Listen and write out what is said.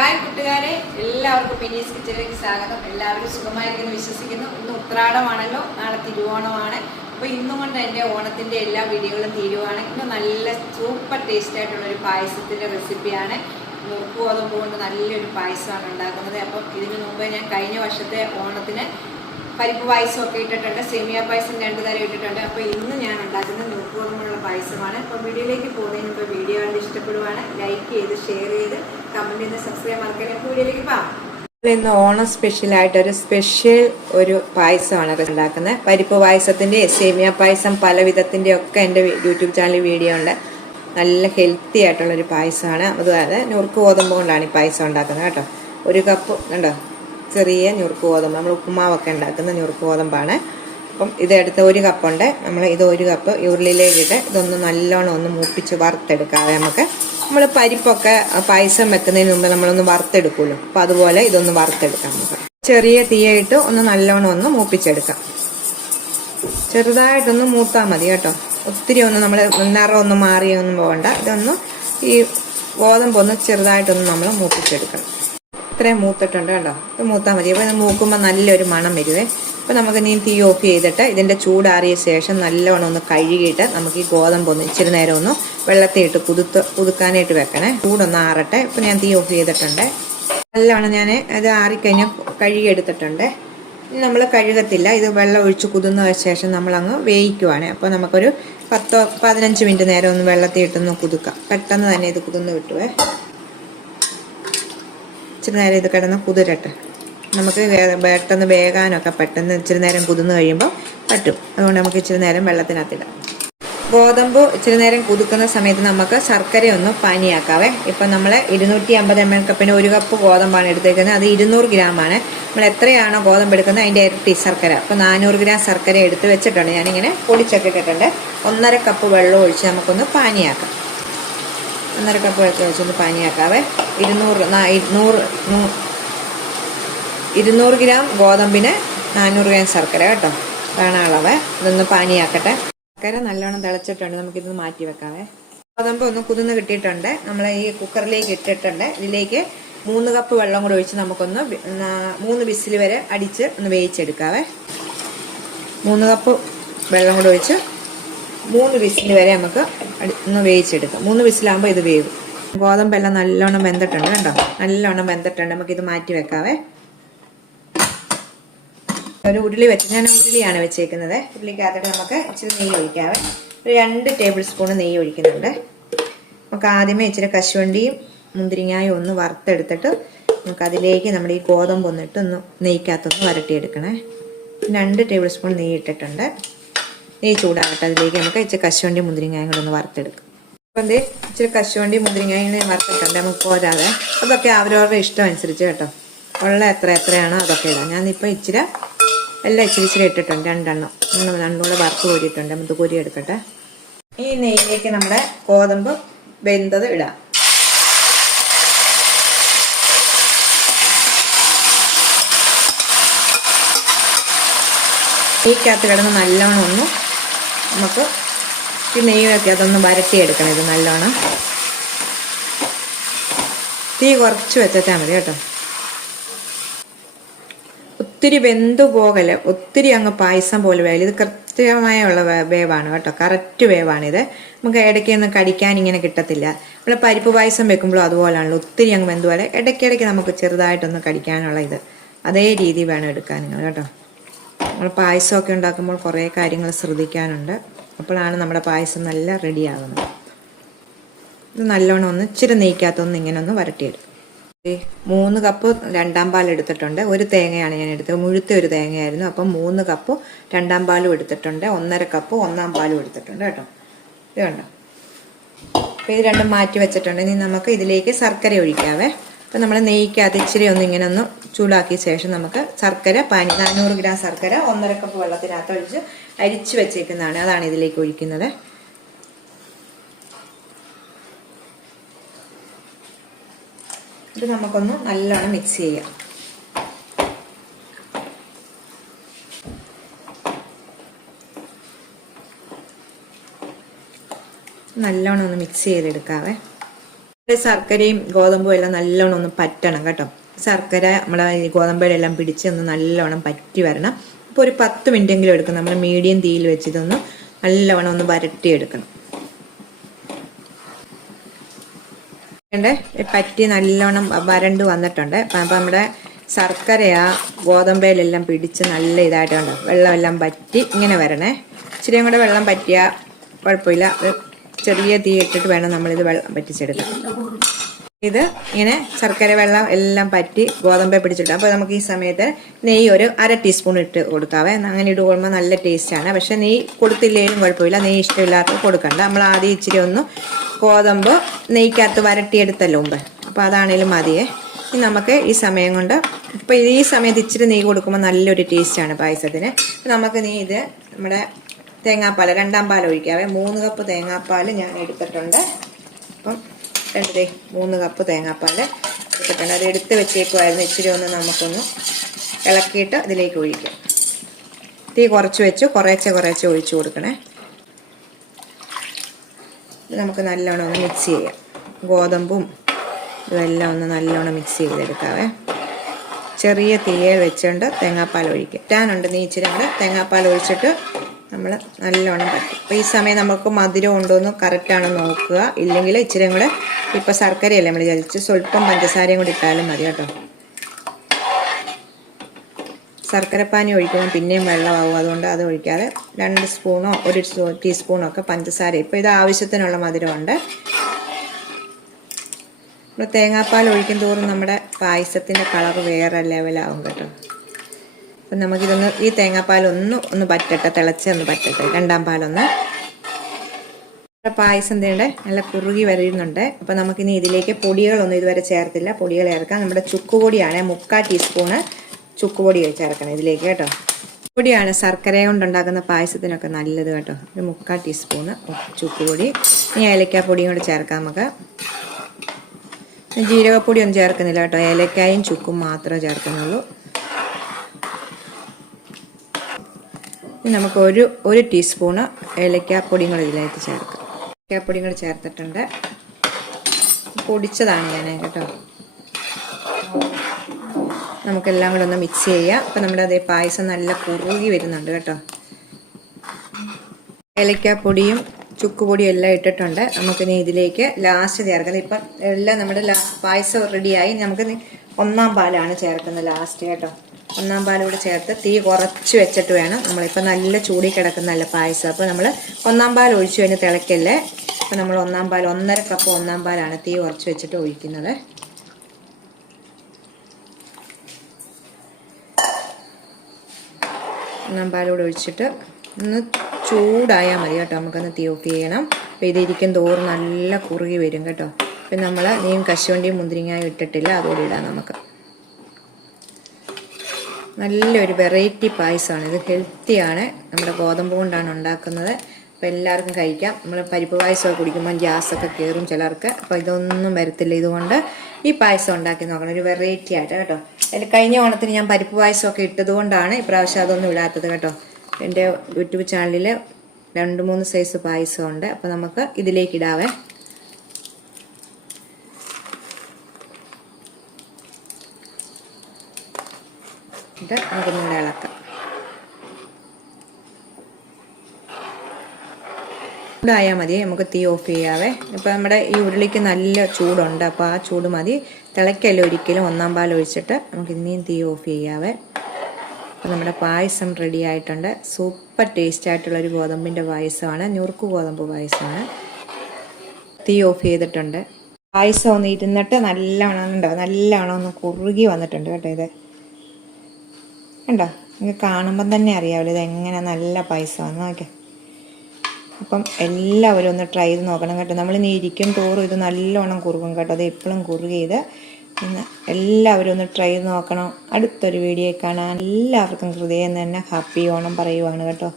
Hi കൂട്ടുകാരെ എല്ലാവർക്കും പിന്നീസ് കിച്ചണിലേക്ക് സ്വാഗതം. എല്ലാവരും സുഖമായിരിക്കുന്നു വിശ്വസിക്കുന്നു. ഇന്ന് ഉത്രാടമാണല്ലോ നാളെ തിരുവോണമാണ്. അപ്പോൾ ഇന്നും കൊണ്ട് എന്റെ ഓണത്തിന്റെ എല്ലാ വീഡിയോകളും തീരുവാണ്. ഇന്ന് നല്ല സൂപ്പർ ടേസ്റ്റ് ആയിട്ടുള്ള ഒരു പായസത്തിന്റെ റെസിപ്പിയാണ് ഗോതമ്പ് കൊണ്ട് നല്ലൊരു പായസമാണ് ഉണ്ടാക്കുന്നത്. അപ്പം ഇതിനു മുമ്പ് ഞാൻ കഴിഞ്ഞ വർഷത്തെ ഓണത്തിന് പരിപ്പ് പായസം ഒക്കെ ഇട്ടിട്ടുണ്ട് സേമിയ പായസം രണ്ട് തരം ഇട്ടിട്ടുണ്ട്. അപ്പോൾ ഇന്ന് ഞാൻ ഉണ്ടാക്കുന്ന നുറുക്ക് പായസമാണ്. അപ്പോൾ വീഡിയോയിലേക്ക് പോകുന്നതിന് മുമ്പ് വീഡിയോ കണ്ട് ഇഷ്ടപ്പെടുവാണ് ലൈക്ക് ചെയ്ത് ഷെയർ ചെയ്ത് കമന്റ് ചെയ്ത് സബ്സ്ക്രൈബ് മറക്കാൻ വീഡിയോയിലേക്ക് പോകാം. ഇന്ന് ഓണം സ്പെഷ്യലായിട്ട് ഒരു സ്പെഷ്യൽ ഒരു പായസമാണ് ഉണ്ടാക്കുന്നത്. പരിപ്പ് പായസത്തിന്റെ സേമിയ പായസം പല വിധത്തിന്റെ ഒക്കെ എന്റെ യൂട്യൂബ് ചാനൽ വീഡിയോ ഉണ്ട്. നല്ല ഹെൽത്തി ആയിട്ടുള്ളൊരു പായസമാണ്. അതുപോലെ നുറുക്ക് ഗോതമ്പ് കൊണ്ടാണ് ഈ പായസം ഉണ്ടാക്കുന്നത് കേട്ടോ. ഒരു കപ്പ് കണ്ടോ? ചെറിയ ഞുറുക്ക് ഗോതമ്പ്. നമ്മൾ ഉപ്പുമാവൊക്കെ ഉണ്ടാക്കുന്ന ഞുറുക്ക് ഗോതമ്പാണ്. അപ്പം ഇതെടുത്ത് ഒരു കപ്പുണ്ട്. നമ്മൾ ഇത് ഒരു കപ്പ് ഉരുളിയിലേക്കിട്ട് ഇതൊന്ന് നല്ലോണം ഒന്ന് മൂപ്പിച്ച് വറുത്തെടുക്കാതെ നമുക്ക് നമ്മൾ പരിപ്പൊക്കെ പായസം വെക്കുന്നതിന് മുമ്പ് നമ്മളൊന്ന് വറുത്തെടുക്കുമല്ലോ അപ്പം അതുപോലെ ഇതൊന്ന് വറുത്തെടുക്കാം നമുക്ക്. ചെറിയ തീയായിട്ട് ഒന്ന് നല്ലോണം ഒന്ന് മൂപ്പിച്ചെടുക്കാം. ചെറുതായിട്ടൊന്ന് മൂത്താൽ മതി കേട്ടോ. ഒത്തിരി ഒന്ന് നമ്മൾ നിറമൊന്നും മാറിയൊന്നും പോകണ്ട. ഇതൊന്ന് ഈ ഗോതമ്പൊന്ന് ചെറുതായിട്ടൊന്ന് നമ്മൾ മൂപ്പിച്ചെടുക്കണം. ഇത്രയും മൂത്തിട്ടുണ്ട് കേട്ടോ ഇത് മൂത്താൽ മതി. അപ്പോൾ ഇത് മൂക്കുമ്പോൾ നല്ലൊരു മണം വരുവേ. അപ്പോൾ നമുക്ക് നീ തീ ഓഫ് ചെയ്തിട്ട് ഇതിന്റെ ചൂടാറിയ ശേഷം നല്ലവണ്ണം ഒന്ന് കഴുകിയിട്ട് നമുക്ക് ഈ ഗോതമ്പ് ഒന്ന് ഇച്ചിരി നേരം ഒന്ന് വെള്ളത്തിയിട്ട് കുതിർത്ത് കുതുക്കാനായിട്ട് വെക്കണേ. ചൂടൊന്ന് ആറട്ടെ. ഇപ്പോൾ ഞാൻ തീ ഓഫ് ചെയ്തിട്ടുണ്ട്. നല്ലവണ്ണം ഞാൻ ഇത് ആറിക്കഴിഞ്ഞാൽ കഴുകിയെടുത്തിട്ടുണ്ട്. ഇനി നമ്മൾ കഴുകത്തില്ല. ഇത് വെള്ളം ഒഴിച്ച് കുതിർന്ന ശേഷം നമ്മളങ്ങ് വേവിക്കുവാണ്. അപ്പോൾ നമുക്കൊരു പത്തോ പതിനഞ്ച് മിനിറ്റ് നേരം ഒന്ന് വെള്ളത്തിൽ ഇട്ടൊന്ന് കുതുക്കാം പെട്ടെന്ന് തന്നെ ഇത് കുതിർന്ന് കിട്ടുവേ. ഇച്ചിരി നേരം ഇത് കിടന്ന് കുതിരട്ടെ. നമുക്ക് പെട്ടെന്ന് വേകാനൊക്കെ പെട്ടെന്ന് ഇച്ചിരി നേരം കുതിർന്ന് കഴിയുമ്പോൾ പറ്റും. അതുകൊണ്ട് നമുക്ക് ഇച്ചിരി നേരം വെള്ളത്തിനകത്തിടാം. ഗോതമ്പ് ഇച്ചിരി നേരം കുതുക്കുന്ന സമയത്ത് നമുക്ക് ശർക്കര ഒന്ന് പാനിയാക്കാവേ. ഇപ്പം നമ്മൾ ഇരുന്നൂറ്റി അമ്പത് എം എൽ കപ്പിന് ഒരു കപ്പ് ഗോതമ്പാണ് എടുത്തേക്കുന്നത്. അത് ഇരുന്നൂറ് ഗ്രാമാണ്. നമ്മൾ എത്രയാണോ ഗോതമ്പ് എടുക്കുന്നത് അതിന്റെ ഇരട്ടി ശർക്കര. അപ്പോൾ നാനൂറ് ഗ്രാം ശർക്കര എടുത്ത് വെച്ചിട്ടുണ്ട്. ഞാനിങ്ങനെ പൊടിച്ചൊക്കെ ഇട്ടിട്ടുണ്ട്. ഒന്നര കപ്പ് വെള്ളം ഒഴിച്ച് നമുക്കൊന്ന് പാനിയാക്കാം. ഒന്നര കപ്പ് വെള്ളം ഒഴിച്ചൊന്ന് പാനിയാക്കാവേ. ഇരുന്നൂറ് നൂറ് ഇരുന്നൂറ് ഗ്രാം ഗോതമ്പിന് നാനൂറ് ഗ്രാം ശർക്കര കേട്ടോ. അതാണ് അളവ്. ഇതൊന്ന് പാനിയാക്കട്ടെ. ശർക്കര നല്ലോണം തിളച്ചിട്ടുണ്ട്. നമുക്കിത് മാറ്റി വെക്കാവേ. ഗോതമ്പ് ഒന്ന് കുതിർന്ന് കിട്ടിയിട്ടുണ്ട്. നമ്മൾ ഈ കുക്കറിലേക്ക് ഇട്ടിട്ടുണ്ട്. ഇതിലേക്ക് മൂന്ന് കപ്പ് വെള്ളം കൂടെ ഒഴിച്ച് നമുക്കൊന്ന് മൂന്ന് വിസിൽ വരെ അടിച്ച് ഒന്ന് വേവിച്ചെടുക്കാവേ. മൂന്ന് കപ്പ് വെള്ളം കൂടെ ഒഴിച്ച് മൂന്ന് വിസിൽ വരെ നമുക്ക് ഒന്ന് വേവിച്ചെടുക്കാം. മൂന്ന് വിസിലാകുമ്പോൾ ഇത് വേവും. ഗോതമ്പെല്ലാം നല്ലോണം വെന്തിട്ടുണ്ട് കേട്ടോ നല്ലോണം വെന്തിട്ടുണ്ട്. ഇത് മാറ്റി വെക്കാവേ. ഒരു ഉരുളി വെച്ച് ഞാൻ ഉരുളിയാണ് വെച്ചേക്കുന്നത്. ഉരുളിക്കകത്തിട്ട് നമുക്ക് ഇച്ചിരി നെയ്യ് ഒഴിക്കാവേ. ഒരു രണ്ട് ടേബിൾ സ്പൂൺ നെയ്യ് ഒഴിക്കുന്നുണ്ട്. നമുക്ക് ആദ്യമേ ഇച്ചിരി കശുവണ്ടിയും മുന്തിരിങ്ങായും ഒന്ന് വറുത്തെടുത്തിട്ട് നമുക്ക് അതിലേക്ക് നമ്മൾ ഈ ഗോതമ്പ് ഒന്നിട്ട് ഒന്ന് നെയ്ക്കകത്തൊന്ന് വരട്ടിയെടുക്കണേ. രണ്ട് ടേബിൾ സ്പൂൺ നെയ്യ് ഇട്ടിട്ടുണ്ട്. നെയ്യ് ചൂടാകട്ടെ അതിലേക്ക് നമുക്ക് ഇച്ചിരി കശുവണ്ടി മുന്തിരിങ്ങായും കൂടെ ഒന്ന് വറുത്തെടുക്കും. അപ്പം ഇച്ചിരി കശുവണ്ടി മുന്തിരിങ്ങായും കൂടി വറുത്തിട്ടുണ്ട്. നമുക്ക് പോരാതെ. അതൊക്കെ അവരവരുടെ ഇഷ്ടം അനുസരിച്ച് കേട്ടോ. ഉള്ള എത്ര എത്രയാണോ അതൊക്കെ ഇടാം. ഞാനിപ്പോൾ ഇച്ചിരി എല്ലാം ഇച്ചിരി ഇച്ചിരി ഇട്ടിട്ടുണ്ട്. രണ്ടെണ്ണം. രണ്ടുകൂടെ വറുത്ത് കോരിയിട്ടുണ്ട്. നമുക്ക് കോരി എടുക്കട്ടെ. ഈ നെയ്യിലേക്ക് നമ്മുടെ ഗോതമ്പ് വെന്തത് ഇടാം. നെയ്ക്കകത്ത് കിടന്ന് നല്ലോണം ഒന്ന് നമുക്ക് ഈ നെയ്യൊക്കെ അതൊന്ന് വരട്ടിയെടുക്കണം ഇത് നല്ലോണം. തീ കുറച്ച് വെച്ചാൽ മതി കേട്ടോ. ഒത്തിരി വെന്തു പോകൽ ഒത്തിരി അങ്ങ് പായസം പോലെ വേല ഇത് കൃത്യമായുള്ള വേവാണ് കേട്ടോ. കറക്റ്റ് വേവാണിത്. നമുക്ക് ഇടയ്ക്കൊന്നും കടിക്കാൻ ഇങ്ങനെ കിട്ടത്തില്ല. നമ്മൾ പരിപ്പ് പായസം വെക്കുമ്പോഴും അതുപോലാണല്ലോ. ഒത്തിരി അങ്ങ് വെന്തു പോലെ. ഇടയ്ക്കിടയ്ക്ക് നമുക്ക് ചെറുതായിട്ടൊന്ന് കടിക്കാനുള്ള ഇത്. അതേ രീതി വേണം എടുക്കാൻ നിങ്ങൾ കേട്ടോ. നമ്മൾ പായസമൊക്കെ ഉണ്ടാക്കുമ്പോൾ കുറേ കാര്യങ്ങൾ ശ്രദ്ധിക്കാനുണ്ട്. അപ്പോഴാണ് നമ്മുടെ പായസം നല്ല റെഡിയാകുന്നത്. ഇത് നല്ലോണം ഒന്ന് ഇച്ചിരി നെയ്ക്കാത്തൊന്ന് ഇങ്ങനെ ഒന്ന് വരട്ടിയെടുക്കും. മൂന്ന് കപ്പ് രണ്ടാം പാൽ എടുത്തിട്ടുണ്ട്. ഒരു തേങ്ങയാണ് ഞാൻ എടുത്തത്. മുഴുത്ത ഒരു തേങ്ങയായിരുന്നു. അപ്പം മൂന്ന് കപ്പ് രണ്ടാം പാലും എടുത്തിട്ടുണ്ട്. ഒന്നര കപ്പ് ഒന്നാം പാലും എടുത്തിട്ടുണ്ട് കേട്ടോ. ഇത് കണ്ടോ? അപ്പോൾ ഇത് രണ്ടും മാറ്റി വെച്ചിട്ടുണ്ട്. ഇനി നമുക്ക് ഇതിലേക്ക് ശർക്കര ഒഴിക്കാവേ. അപ്പം നമ്മൾ നെയ്ക്കകത്ത് ഇച്ചിരി ഒന്ന് ഇങ്ങനെ ഒന്ന് ചൂടാക്കിയ ശേഷം നമുക്ക് ശർക്കര പാനി നാനൂറ് ഗ്രാം ശർക്കര ഒന്നര കപ്പ് വെള്ളത്തിനകത്ത് ഒഴിച്ച് അരിച്ചു വെച്ചേക്കുന്നതാണ്. അതാണ് ഇതിലേക്ക് ഒഴിക്കുന്നത്. ഇത് നമുക്കൊന്ന് നല്ലോണം മിക്സ് ചെയ്യാം. നല്ലോണം ഒന്ന് മിക്സ് ചെയ്തെടുക്കാവേ. ശർക്കരയും ഗോതമ്പും എല്ലാം നല്ലോണം ഒന്ന് പറ്റണം കേട്ടോ. ശർക്കര നമ്മളെ എല്ലാം പിടിച്ച് ഒന്ന് നല്ലോണം പറ്റി വരണം. അപ്പോൾ ഒരു പത്ത് മിനിറ്റ് എങ്കിലും എടുക്കും നമ്മൾ മീഡിയം തീയിൽ വെച്ചിതൊന്ന് നല്ലവണ്ണം ഒന്ന് വരട്ടിയെടുക്കണം. ണ്ടേ പറ്റി നല്ലോണം വരണ്ട് വന്നിട്ടുണ്ട്. അപ്പം നമ്മുടെ ശർക്കര ആ ഗോതമ്പയിലെല്ലാം പിടിച്ച് നല്ല ഇതായിട്ടുണ്ട്. വെള്ളമെല്ലാം പറ്റി ഇങ്ങനെ വരണേ. ഇച്ചിരിയും കൂടെ വെള്ളം പറ്റിയാൽ കുഴപ്പമില്ല. ചെറിയ തീ ഇട്ടിട്ട് വേണം നമ്മളിത് വെള്ളം പറ്റിച്ചെടുക്കാൻ ഇത് ഇങ്ങനെ ശർക്കര വെള്ളം എല്ലാം പറ്റി ഗോതമ്പെ പിടിച്ചിട്ട് അപ്പോൾ നമുക്ക് ഈ സമയത്ത് നെയ്യ് ഒരു അര ടീസ്പൂൺ ഇട്ട് കൊടുക്കാവേ. അങ്ങനെ ഇട്ട് കൊടുക്കുമ്പോൾ നല്ല ടേസ്റ്റാണ് പക്ഷെ നെയ്യ് കൊടുത്തില്ലെങ്കിലും കുഴപ്പമില്ല. നെയ്യ് ഇഷ്ടമില്ലാത്ത കൊടുക്കണ്ട. നമ്മൾ ആദ്യം ഇച്ചിരി ഒന്ന് ഗോതമ്പ് നെയ്ക്കകത്ത് വരട്ടിയെടുത്തല്ലോ മുമ്പ്. അപ്പോൾ അതാണേലും മതിയേ. ഇനി നമുക്ക് ഈ സമയം കൊണ്ട് ഇപ്പോൾ ഈ സമയത്ത് ഇച്ചിരി നെയ്യ് കൊടുക്കുമ്പോൾ നല്ലൊരു ടേസ്റ്റാണ് പായസത്തിന്. നമുക്ക് നീ ഇത് നമ്മുടെ തേങ്ങാപ്പാൽ രണ്ടാം പാൽ ഒഴിക്കാവേ മൂന്ന് കപ്പ് തേങ്ങാപ്പാൽ ഞാൻ എടുത്തിട്ടുണ്ട്. അപ്പം രണ്ടേ മൂന്ന് കപ്പ് തേങ്ങാപ്പാൽ എടുത്തിട്ടുണ്ട്. അത് എടുത്ത് വെച്ചേക്കുമായിരുന്നു ഇച്ചിരി ഒന്ന് നമുക്കൊന്ന് ഇളക്കിയിട്ട് ഇതിലേക്ക് ഒഴിക്കാം. തീ കുറച്ച് വെച്ച്. കുറേച്ചെ കുറേച്ചെ ഒഴിച്ചു കൊടുക്കണേ. ഇത് നമുക്ക് നല്ലോണം ഒന്ന് മിക്സ് ചെയ്യാം. ഗോതമ്പും ഇതെല്ലാം ഒന്ന് നല്ലോണം മിക്സ് ചെയ്തെടുക്കാവേ. ചെറിയ തീയിൽ വെച്ചുകൊണ്ട് തേങ്ങാപ്പാൽ ഒഴിക്കുക ഇറ്റാനുണ്ട് നീ ഇച്ചിരി തേങ്ങാപ്പാൽ ഒഴിച്ചിട്ട് നമ്മൾ നല്ലോണം പറ്റും അപ്പോൾ ഈ സമയം നമുക്ക് മധുരം ഉണ്ടോ എന്ന് കറക്റ്റാണെന്ന് നോക്കുക. ഇല്ലെങ്കിൽ ഇച്ചിരി കൂടെ ഇപ്പോൾ ശർക്കരയല്ലേ നമ്മൾ ചലിച്ച് സ്വല്പം പഞ്ചസാരയും കൂടി ഇട്ടാലും മതി കേട്ടോ. ശർക്കരപ്പാനി ഒഴിക്കുമ്പോൾ പിന്നെയും വെള്ളമാവും. അതുകൊണ്ട് അത് ഒഴിക്കാതെ രണ്ട് സ്പൂണോ ഒരു ടീസ്പൂണോ ഒക്കെ പഞ്ചസാര. ഇപ്പോൾ ഇത് ആവശ്യത്തിനുള്ള മധുരമുണ്ട്. നമ്മൾ തേങ്ങാപ്പാൽ ഒഴിക്കും തോറും നമ്മുടെ പായസത്തിന്റെ കളർ വേറെ ലെവലാവും കേട്ടോ. അപ്പം നമുക്കിതൊന്ന് ഈ തേങ്ങാപ്പാൽ ഒന്ന് പറ്റട്ടെ തിളച്ച് ഒന്ന് പറ്റട്ടെ. രണ്ടാം പാലൊന്ന്. പായസം തേണ്ട നല്ല കുറുകി വരുന്നുണ്ട് അപ്പം നമുക്കിനി ഇതിലേക്ക് പൊടികളൊന്നും ഇതുവരെ ചേർത്തില്ല. പൊടികൾ ചേർക്കാം. നമ്മുടെ ചുക്കുപൊടിയാണ് മുക്കാൽ ടീസ്പൂണ് ചുക്കുപൊടി ചേർക്കണം ഇതിലേക്ക് കേട്ടോ. പൊടിയാണ് ശർക്കര കൊണ്ടുണ്ടാക്കുന്ന പായസത്തിനൊക്കെ നല്ലത് കേട്ടോ. ഒരു മുക്കാൽ ടീസ്പൂണ് ചുക്കുപൊടി. ഇനി ഏലക്കാപ്പൊടിയും കൂടെ ചേർക്കാം നമുക്ക്. ജീരകപ്പൊടിയൊന്നും ചേർക്കുന്നില്ല കേട്ടോ. ഏലക്കായും ചുക്കും മാത്രമേ ചേർക്കുന്നുള്ളൂ. നമുക്ക് ഒരു ഒരു ടീസ്പൂണ് ഏലക്കാപ്പൊടിയും കൂടെ ഇതിലേക്ക് ചേർക്കാം. ഏലക്കാപ്പൊടിയും കൂടെ ചേർത്തിട്ടുണ്ട്. പൊടിച്ചതാണ് ഞാൻ കേട്ടോ. നമുക്കെല്ലാം കൂടെ ഒന്ന് മിക്സ് ചെയ്യാം. അപ്പം നമ്മുടെ അതേ പായസം നല്ല കുറുകി വരുന്നുണ്ട് കേട്ടോ. ഏലക്കാപ്പൊടിയും ചുക്കുപൊടിയും എല്ലാം ഇട്ടിട്ടുണ്ട്. നമുക്കിനി ഇതിലേക്ക് ലാസ്റ്റ് ചേർക്കുന്നത് ഇപ്പം എല്ലാം നമ്മുടെ പായസം റെഡിയായി നമുക്ക് ഒന്നാം പാലാണ് ചേർക്കുന്നത് ലാസ്റ്റ് കേട്ടോ. ഒന്നാം പാൽ കൂടെ ചേർത്ത് തീ കുറച്ച് വെച്ചിട്ട് വേണം നമ്മളിപ്പോൾ നല്ല ചൂടി കിടക്കുന്നല്ല പായസം. അപ്പോൾ നമ്മൾ ഒന്നാം പാൽ ഒഴിച്ചു കഴിഞ്ഞ് തിളക്കല്ലേ? അപ്പോൾ നമ്മൾ ഒന്നാം പാൽ ഒന്നര കപ്പ് ഒന്നാം പാലാണ് തീ കുറച്ച് വെച്ചിട്ട് ഒഴിക്കുന്നത്. ഒന്നാം പാലൂടെ ഒഴിച്ചിട്ട് ഒന്ന് ചൂടായാൽ മതി കേട്ടോ. നമുക്കൊന്ന് തീ ഓഫ് ചെയ്യണം. അപ്പോൾ ഇതിരിക്കും തോറും നല്ല കുറുകി വരും കേട്ടോ. ഇപ്പം നമ്മൾ നീയും കശുവണ്ടിയും മുന്തിരിങ്ങായും ഇട്ടിട്ടില്ല. അതുകൂടി ഇടാം നമുക്ക്. നല്ലൊരു വെറൈറ്റി പായസമാണ്. ഇത് ഹെൽത്തിയാണ് നമ്മുടെ ഗോതമ്പ് കൊണ്ടാണ് ഉണ്ടാക്കുന്നത്. അപ്പോൾ എല്ലാവർക്കും കഴിക്കാം. നമ്മൾ പരിപ്പ് പായസമൊക്കെ കുടിക്കുമ്പോൾ ഗ്യാസൊക്കെ കയറും ചിലർക്ക്. അപ്പോൾ ഇതൊന്നും വരത്തില്ല. ഇതുകൊണ്ട് ഈ പായസം ഉണ്ടാക്കി നോക്കണം. ഒരു വെറൈറ്റി ആയിട്ട് കേട്ടോ. അതിൽ കഴിഞ്ഞ ഓണത്തിന് ഞാൻ പരിപ്പ് പായസമൊക്കെ ഇട്ടതുകൊണ്ടാണ് ഇപ്രാവശ്യം അതൊന്നും ഇടാത്തത് കേട്ടോ. എന്റെ യൂട്യൂബ് ചാനലിൽ രണ്ട് മൂന്ന് സൈസ് പായസമുണ്ട്. അപ്പോൾ നമുക്ക് ഇതിലേക്ക് ഇടാവേ. ഇത് നമുക്കൊന്നുകൂടെ ഇളക്കാം ചൂടായാൽ മതി നമുക്ക് തീ ഓഫ് ചെയ്യാവേ. ഇപ്പം നമ്മുടെ ഈ ഉരുളിക്ക് നല്ല ചൂടുണ്ട് അപ്പോൾ ആ ചൂട് മതി. തിളയ്ക്കല്ല ഒരിക്കലും ഒന്നാം പാൽ ഒഴിച്ചിട്ട് നമുക്ക് ഇനിയും തീ ഓഫ് ചെയ്യാവേ. അപ്പം നമ്മുടെ പായസം റെഡി ആയിട്ടുണ്ട്. സൂപ്പർ ടേസ്റ്റ് ആയിട്ടുള്ള ഒരു ഗോതമ്പിന്റെ പായസമാണ്. ഞുറുക്ക് ഗോതമ്പ് പായസമാണ്. തീ ഓഫ് ചെയ്തിട്ടുണ്ട്. പായസം ഒന്ന് ഇരുന്നിട്ട് നല്ലവണ്ണം ഉണ്ടോ? നല്ലവണ്ണം ഒന്ന് കുറുകി വന്നിട്ടുണ്ട് കേട്ടോ ഇത്. കണ്ടോ? നിങ്ങൾക്ക് കാണുമ്പം തന്നെ അറിയാമല്ലോ ഇത് എങ്ങനെ നല്ല പായസമാണ് നോക്കിയാൽ അപ്പം എല്ലാവരും ഒന്ന് ട്രൈ ചെയ്ത് നോക്കണം കേട്ടോ. നമ്മൾ ഇനി ഇരിക്കും തോറും ഇത് നല്ലോണം കുറുകും കേട്ടോ. അത് എപ്പോഴും കുറുകിയത് ഇന്ന് എല്ലാവരും ഒന്ന് ട്രൈ ചെയ്ത് നോക്കണം. അടുത്തൊരു വീഡിയോ കാണാൻ എല്ലാവർക്കും ഹൃദയം തന്നെ ഹാപ്പി ഓണം പറയുവാണ് കേട്ടോ.